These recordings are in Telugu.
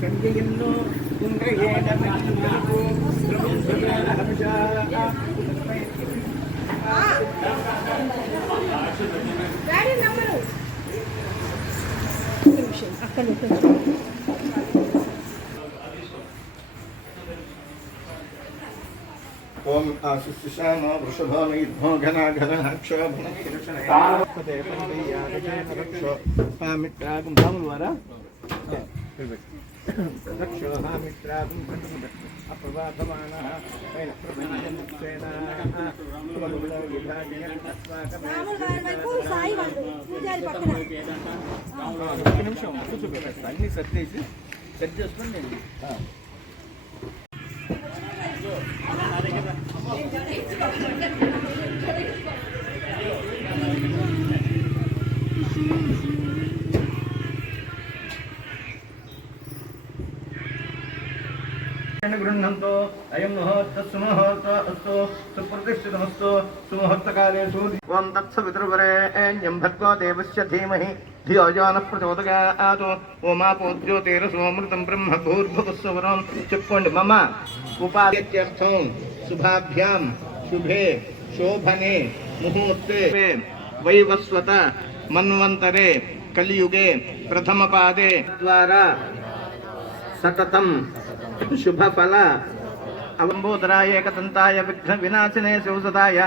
సంజయన్నో కుంగయేన మన్మనకు ప్రభుత్వేన హర్షా గాడి నంబరు నిమిషం అక్కడ ఓం ఆశుష్యామ వృషభామో ఘనాఘనక్షోభనక్షోపామిత్రాగం భాములు వారా రక్షోహామిత్రాగం అప్రవాహమాన నిమిషం కూర్చోబెట్టాలి అన్ని సెట్ చేసి సెట్ చేసుకొని నేను गृह्णन्तो अयं मुहूर्तः सुमुहूर्तः अस्तु सुप्रतिष्ठितमस्तु सुमुहूर्तकाले ओं तत्सवितुर्वरेण्यं भर्गो देवस्य धीमहि धियो यो नः प्रचोदयात् ओमापोज्योतिरसोऽमृतं ब्रह्म भूर्भुवस्सुवरं చెప్పుకోండి మమ ఉపాధ్యర్థం శుభాభ్యాం శుభే శోభనే ముహూర్తే వైవస్వత మన్వంతరే కలియుగే ప్రథమపాదే ద్వారా సతతం शुभफल अवंबोधराय एकदंताय विघ्न विनाशिने शिवसदाय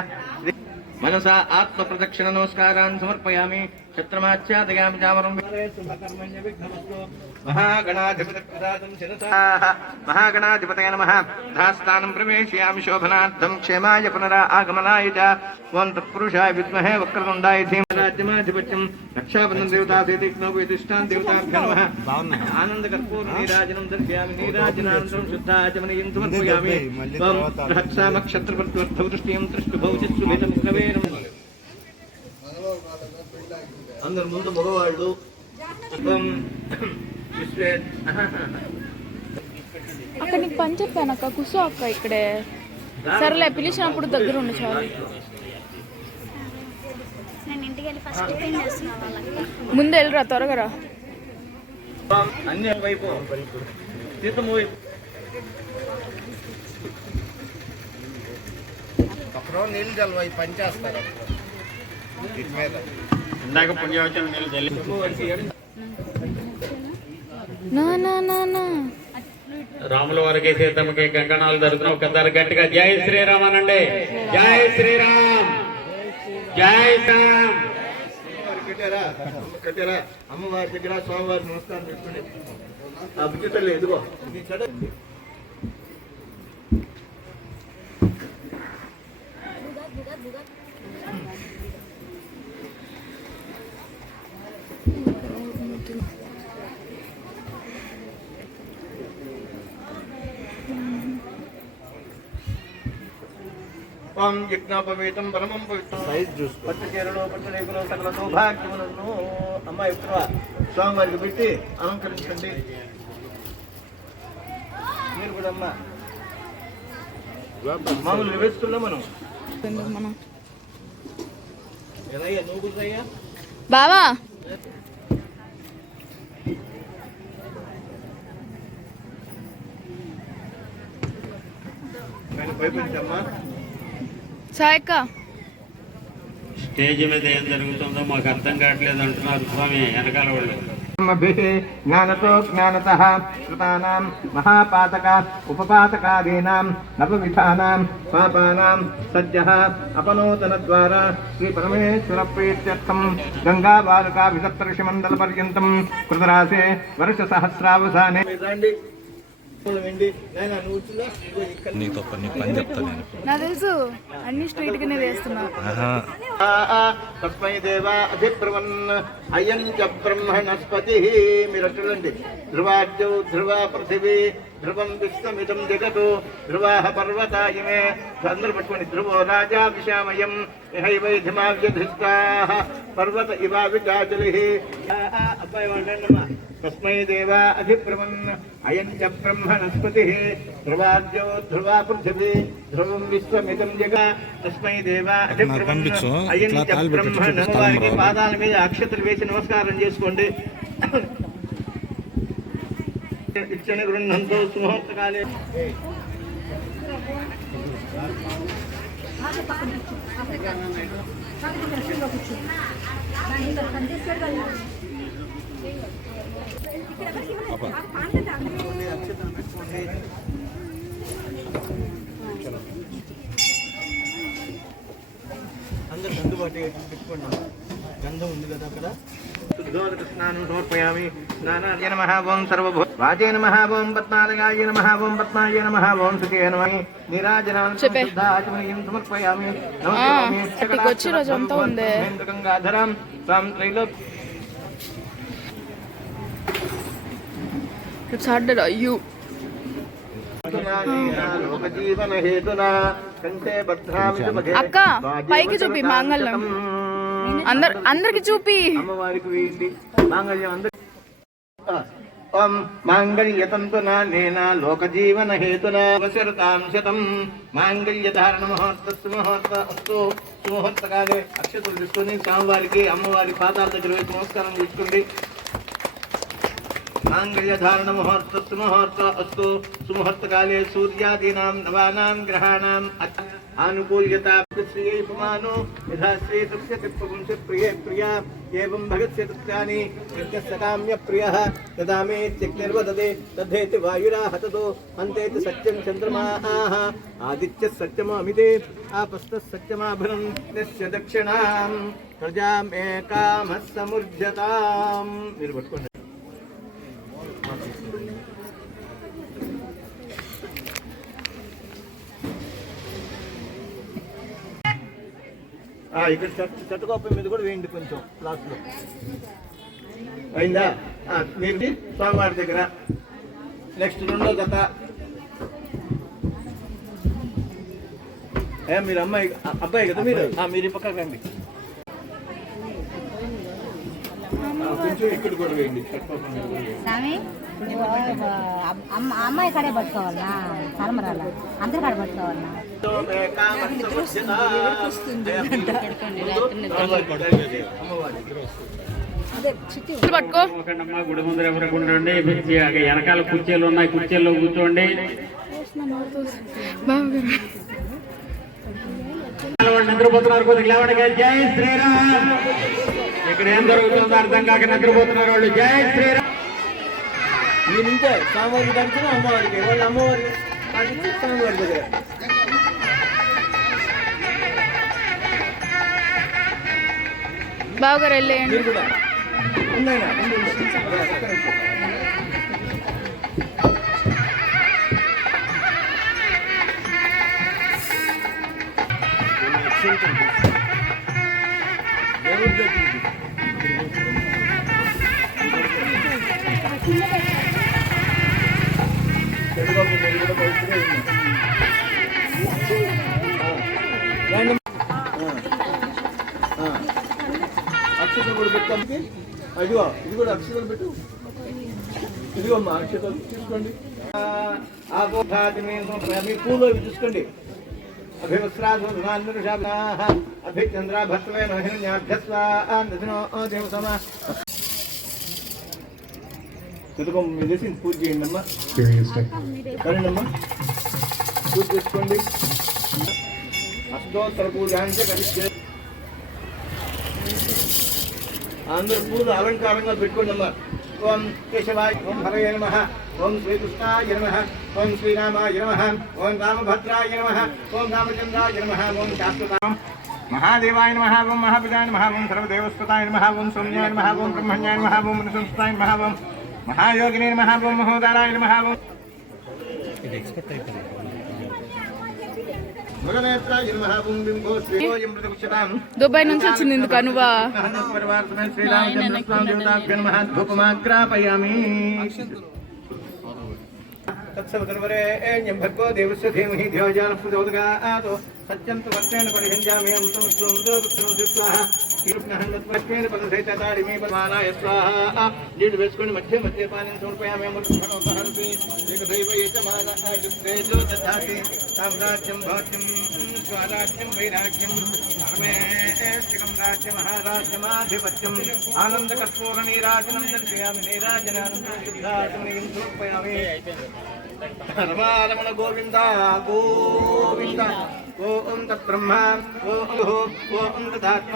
मनसा आत्म प्रदक्षिण नमस्कारान् समर्पयामि छत्रमाच्छादयामि चामरं शुभकर्मण्य विघ्नमस्तु महागणाधिपतये नमः धास्थानं प्रवेशयामि शोभनार्थं क्षेमाय पुनरागमनाय च ओं तत्पुरुषाय विद्महे वक्रतुण्डाय धीमहि राज्यमाधिपत्यं रक्षाबन्धन देवताभ्यतिष्ठान् देवताभ्यो नमः आनन्दकर्पूर नीराजनं दर्शयामि नीराजनानन्तरं शुद्धाचमनीयं समर्पयामि त्वं रहस्यामक्षत्रपत्वर्धवदृष्टिं दृष्टुभौचित्सुभितमित्रवे नमः అందరు ముందు మగవాళ్ళు అక్కడ నీకు పని చెప్పాను అక్క కూర్చో అక్క ఇక్కడే సరేలే పిలిచినప్పుడు దగ్గర ఉండి చాలు ముందు వెళ్ళరా త్వరగా రా అన్ని వైపు తీర్థం వైపు అప్పుడు నీళ్ళు చల్వ పని చేస్తారు ఇందాక పుణ్యవచనం నీళ్ళు చల్లి రాముల వారికి సీతమ్మకి కంకణాలు జరుగుతున్న ఒకసారి గట్టిగా జై శ్రీరామ్ అనండి జై శ్రీరామ్ జై శ్రీరామ్ కట్టారా అమ్మవారి దగ్గర స్వామివారి నమస్కారం చేసుకోండి ఆ బుద్ధి ఎదుగో ఓం యజ్ఞోపవీతం పరమం పవిత్రం పట్టు చీరలో పట్టు రేకులో సకల సౌభాగ్యములను అమ్మాయి ఎక్కువ స్వామివారికి పెట్టి అలంకరించండి మీరు కూడా అమ్మా మామూలు వేస్తున్నా మనం ఏదయ్యా నువ్వు కూర్చోయ్యా బావా భయపడించమ్మా సాయక్క స్టేజ్ మీద ఏం జరుగుతుందో మాకు అర్థం కావట్లేదు అంటున్నారు స్వామి వెనకాల వాళ్ళు జ్ఞానతో జ్ఞానతః కృతానాం మహాపాతక ఉపపాతకాదీనాం నవవిధానాం పాపానాం సద్యః అపనోదన ద్వారా శ్రీ పరమేశ్వర ప్రీత్యర్థం గంగా బాలుకా విసప్తర్షి మండల పర్యంతం కృతరాసే వర్ష సహస్రావసానే నీతో పని చెప్తాను నేను. నాకు తెలుసు అన్ని స్ట్రైట్ గానే వేస్తున్నా. తస్మై దేవా అధిబ్రవన్ అయం చ బ్రహ్మణస్పతి. మీరు చూడండి, ధ్రువాద్యౌ ధ్రువ పృథివీ ధ్రువం విశ్వమిదం జగతు ధ్రువాః పర్వతా ఇమే. అందరూ పట్టుకోండి. ధ్రువో రాజా విశామయం ఇహైవైధిమావ్యధిష్టాః పర్వత ఇవావిచాచలిః. అబ్బాయి వాళ్ళమ్మా. తస్మై దేవా అధిబ్రవన్ అయం చ బ్రహ్మణస్పతి ధ్రువాద్యౌ ధ్రువ పృథివీ ధ్రువం విశ్వమిదం జగత్ తస్మై దేవా అధిబ్రవన్ అయం చ బ్రహ్మణస్పతి. పాదాల మీద అక్షతలు వేసి నమస్కారం చేసుకోండి. ఇచ్చని గృహంతో సుముహూర్తకాలే అందరు అందుబాటు పెట్టుకోండి. గంధం ఉంది కదా అక్కడ. శుద్ధోదకస్నానం సమర్పయామి. స్నానాయ నమః. ఓం సర్వభూతవాచే నమః. ఓం పద్మాలయాయ నమః. ఓం పద్మాయ నమః. ఓం సుఖే నమః. నీరాజనాన్ శుద్ధాచమనీయం సమర్పయామి. నమస్కారామి. ఇక్కడికి వచ్చి రోజు అంతా ఉంది. గంగాధరం స్వామి త్రైలోక్ It's harder on you. అక్క పైకి చూపి మాంగళ్యం అందరికి చూపి. అమ్మవారికి వేయండి మాంగళ్యం అందరికి. మాంగళ్యతంతునా నేనా లోకజీవన హేతునా వశరతాం శతం మాంగళ్యధారణ ముహూర్తస్సు ముహూర్త అస్తు సుముహూర్తకాలే అక్షతులు తీసుకొని స్వామివారికి అమ్మవారి పాదాల దగ్గర వేసి నమస్కారం చేసుకోండి. మాంగళ్యధారణ ముహూర్తస్సు ముహూర్త అస్తు సుముహూర్తకాలే సూర్యాదీనాం నవానాం గ్రహాణాం ఆనుకూల్యత శ్రీయై పుమానో యథా శ్రీ సత్యతి పుంస ప్రియే ప్రియా ఏవం భగత్స్య తత్యాని యజ్ఞస్య కామ్య ప్రియః తదా మే త్యక్నిర్వదతే తద్ధేతి వాయురా హతతో అంతేతి సత్యం చంద్రమాః ఆదిత్య సత్యమామితే ఆపస్తః సత్యమాభరం యస్య దక్షిణాం ప్రజామేకామః సముర్జతాం. మీరు పట్టుకోండి. ఇక్కడ చెట్టుకోపై మీద కూడా వేయండి కొంచెం లాస్ట్లో. అయిందా? మీరు స్వామివారి దగ్గర నెక్స్ట్ రెండో జత. మీరు అబ్బాయి కదా మీరు మీరు పక్కకు రండి. కొంచెం ఇక్కడ కూడా వేయండి. అమ్మాయి కాడే పట్టుకోవాలనా తలమరాల అందరి కాడ పట్టుకోవాలనా. పట్టుకో. గుడి ముందర ఎవరు ఉండండి. వెనకాల కుర్చీలు ఉన్నాయి, కుర్చీల్లో కూర్చోండి. నిద్రపోతున్నారు కొద్దిగా లేవండి. జై శ్రీరామ్. ఇక్కడ ఏం జరుగుతుందో అర్థం కాక నిద్రపోతున్నారు వాళ్ళు. జై శ్రీరామ్. మీరు ఇంతే స్వామివారికి దర్శనం అమ్మవారికి వాళ్ళ అమ్మవారికి స్వామివారి దగ్గర. బాగా వెళ్ళేయండి. మీరు కూడా ఉన్నాయినా అక్షతలు కూడా పెట్టాము. అదిగో ఇది కూడా అక్షతలు పెట్టు. ఇదిగో అమ్మా అక్షతలు తీసుకోండి. మీ పూలు ఇవి చూసుకోండి. అభిచంద్ర చదువు మీరు చేసి పూజ చేయండి అమ్మా. సరేనమ్మా పూజ చేసుకోండి. అష్టోత్తర పూజ అంటే కలిసి అందరు పూలు అలంకారంగా పెట్టుకోండి అమ్మా. ఓం కేశవాయ ఓం హరయ నమః. ఓం శ్రీకృష్ణాయ నమః. ఓం శ్రీరామాయ నమః. ఓం రామభద్రాయ నమః. ఓం రామచంద్రాయ నమః. ఓం శాశ్వతాం మహాదేవాయ నమః. ఓం మహాపితాయ నమః. ఓం సర్వదేవస్వతాయ నమః. ఓం సౌమ్యాయ నమః. ఓం బ్రహ్మణ్యాయ నమః. ఓం మనుసంస్థాయ నమః. ఓం మహాయోగినే నమః. ఓం మహోదారాయ నమః. ఓం దుబాయ్ నుంచి వచ్చింది ఎందుకు అనువా. తత్సవతర్వరేణ్యం భర్గో దేవస్య ధీమహి ధియో జో నః ప్రచోదయాత్. సత్యంతు వర్తేన పరిహంజామి అమృతం స్వాహ కృష్ణహంగత్వేన పదసైతాడిమీ పదమానాయ స్వాహ. నీళ్ళు వేసుకొని మధ్య మధ్య పానం సమర్పయామి అమృతమనోపహంతి ఏకదైవ యజమాన ఆయుష్ేజో దధాతి సామ్రాజ్యం భాగ్యం స్వరాజ్యం వైరాగ్యం ధర్మేష్టికం రాజ్య మహారాజ్యమాధిపత్యం ఆనందకర్పూర నీరాజనం దర్శయామి నీరాజనానందం సిద్ధాత్మనియం సమర్పయామి. రమారమణ గోవింద గోవింద. ఓం తత్బ్రహ్మ ఓం తదాత్మ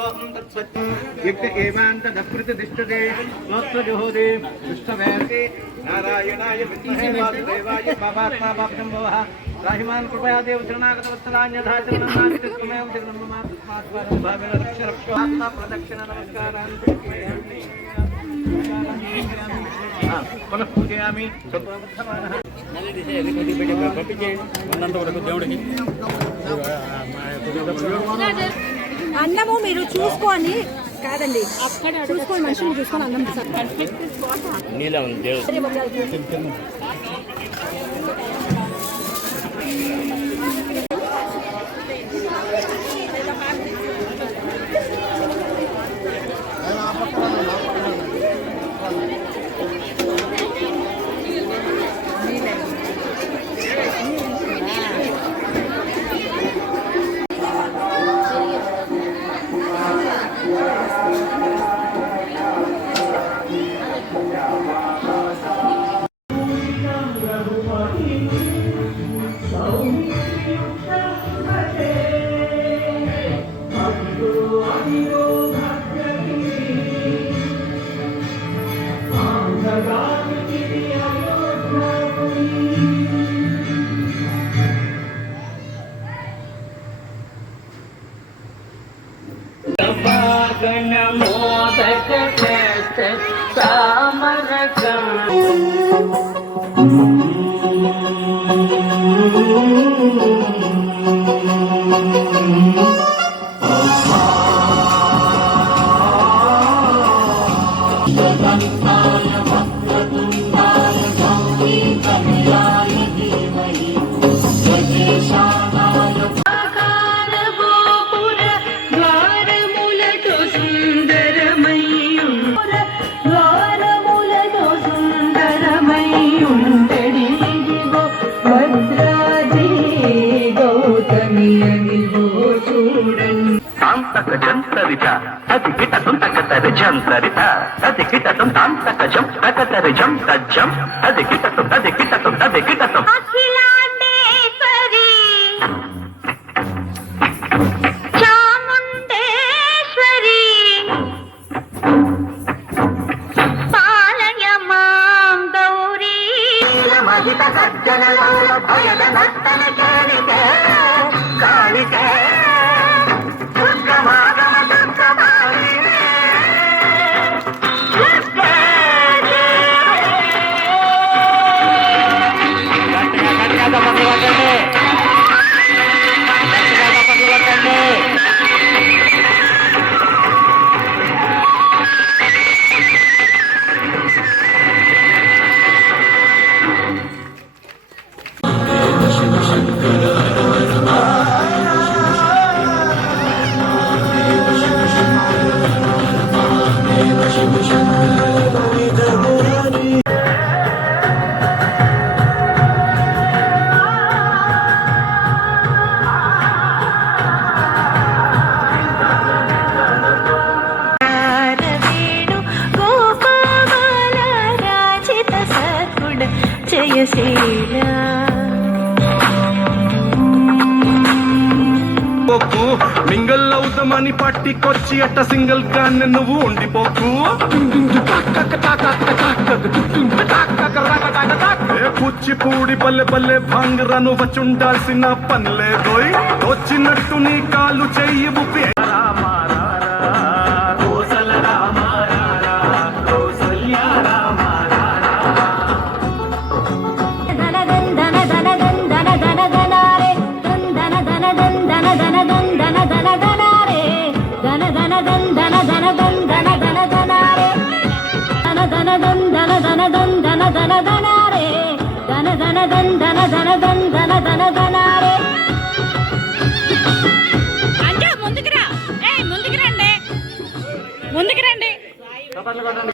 ఓం తత్సత్యం యజ్ఞ ఏవాంతదప్రతిష్ఠతే స్వోత్రజోహోదే దుష్టవేసి నారాయణాయ విద్మహే వాసుదేవాయ పాపాత్మా పాపశంభవః. రాహిమాన్ కృపయా దేవ శరణాగతవత్సలాన్యథా శరణాగతస్మయం శరణం మమ తస్మాత్వరం భావేన రక్ష రక్షాత్మ ప్రదక్షిణ నమస్కారాన్ని పునః పూజయామి. అన్నము మీరు చూసుకొని కాదండి, చూసుకొని మనుషులు చూసుకొని అన్నం జంతరిత అతి కిటం తకతరి జంతరిత అతి కిటం తాంతక జం తకతరి జం తజ్జం అతి కిటం అఖిలాండేశ్వరి చాముండేశ్వరి పాలయ మాం గౌరీ మహిత సజ్జనలోల భయద నర్తన కాళికే కాళికే మింగల్ అవుతామని పట్టికొచ్చి అట్ట సింగిల్ గా నువ్వు ఉండిపోకు. కూచిపూడి పల్లె పల్లె భాంగరను వచ్చుండాల్సిన పనిలేదోయ్. వచ్చినట్టు నీ కాలు చెయ్యి ఊపి చప్పట్లు కొట్టండి.